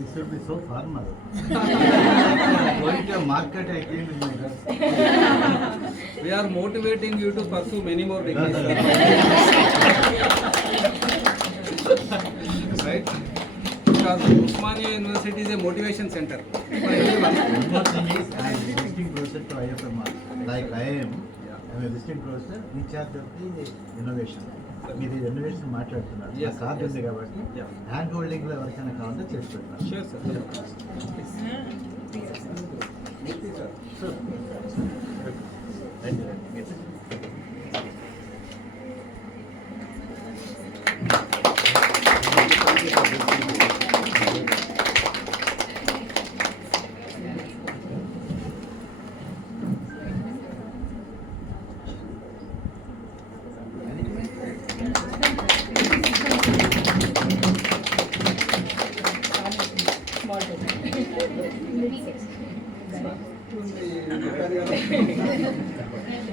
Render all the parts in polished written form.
This should be so formal. Going to a market, I came with my dress. We are motivating you to pursue many more degrees. Right? Because Usmania University is a motivation center for everyone. One more thing is, I am visiting professor to IFMR. Like I am a visiting professor in charge of the innovation. మీరు ఇన్నోవేషన్ మాట్లాడుతున్నారు నా కార్డు ఉంది కాబట్టి హ్యాండ్ హోల్డింగ్లో ఎవరికైనా కావాలంటే చేసి పెడతాను. Sure, sir.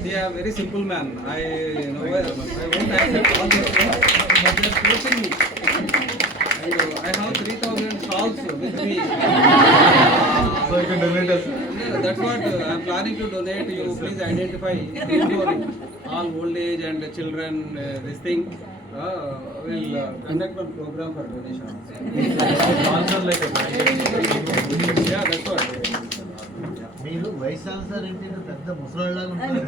They are very simple man. I won't accept all this, but they are forcing me. And I have 3,000 stalls with me. So you can donate us. That's what I am planning to donate. You please identify all old age and children. This thing will conduct one program for donation. Also like a Yeah, that's what. మీరు వైశాల్ సార్ అంటే పెద్ద ముసలాళ్ళగా ఉంటారు.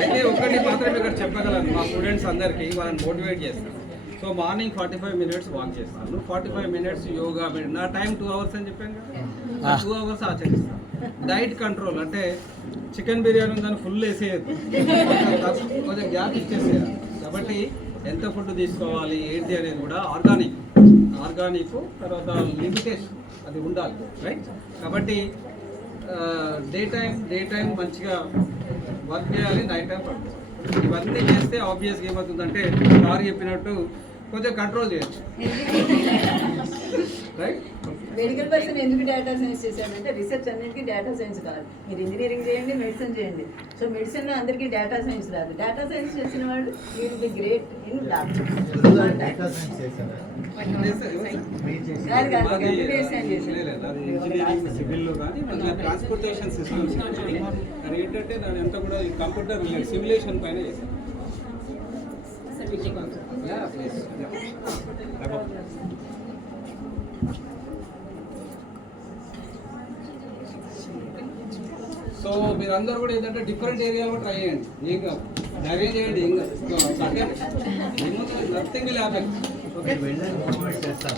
అయితే ఒకటి మాత్రం ఇక్కడ చెప్పగలను మా స్టూడెంట్స్ అందరికీ వాళ్ళని మోటివేట్ చేస్తాను. సో మార్నింగ్ 45 minutes వాక్ చేస్తాను, 45 minutes యోగా. నా టైం 2 hours అని చెప్పాను కదా, 2 hours ఆచరిస్తాను. డైట్ కంట్రోల్ అంటే చికెన్ బిర్యానీ ఉందని ఫుల్ వేసేయద్దు, కొంచెం గ్యాప్ ఇచ్చేసేయాలి. కాబట్టి ఎంత ఫుడ్ తీసుకోవాలి ఏంటి అనేది కూడా ఆర్గానిక్ తర్వాత లిమిటేషన్ అది ఉండాలి, రైట్? కాబట్టి డే టైం మంచిగా వర్క్ చేయాలి, నైట్ టైం పడుకోవాలి. ఇవన్నీ చేస్తే ఆబ్వియస్గా ఏమవుతుందంటే సార్ చెప్పినట్టు కొంచెం కంట్రోల్ చేయొచ్చు, రైట్? మెడికల్ పర్సన్ ఎందుకు డేటా సైన్స్ చేశాడంటే రీసెర్చ్ అన్నింటికీ డేటా సైన్స్ కాదు. మీరు ఇంజనీరింగ్ చేయండి, మెడిసిన్ చేయండి. సో మెడిసిన్లో అందరికీ డేటా సైన్స్ రాదు. డేటా సైన్స్ చేసిన వాడు will be great in doctor. సివిల్లో కానీ ట్రాన్స్పోర్టేషన్ సిస్టమ్స్ అది ఏంటంటే దాని అంతా కూడా ఈ కంప్యూటర్ సిమ్యులేషన్ పైన చేశాను. సో మీరందరూ కూడా ఏంటంటే డిఫరెంట్ ఏరియాలో ట్రై చేయండి. ఏం కాదు, ధైర్యం చేయండి. ఏం కాదు, నథింగ్ విల్ హ్యాపెన్. ఓకే, వెళ్ళండి,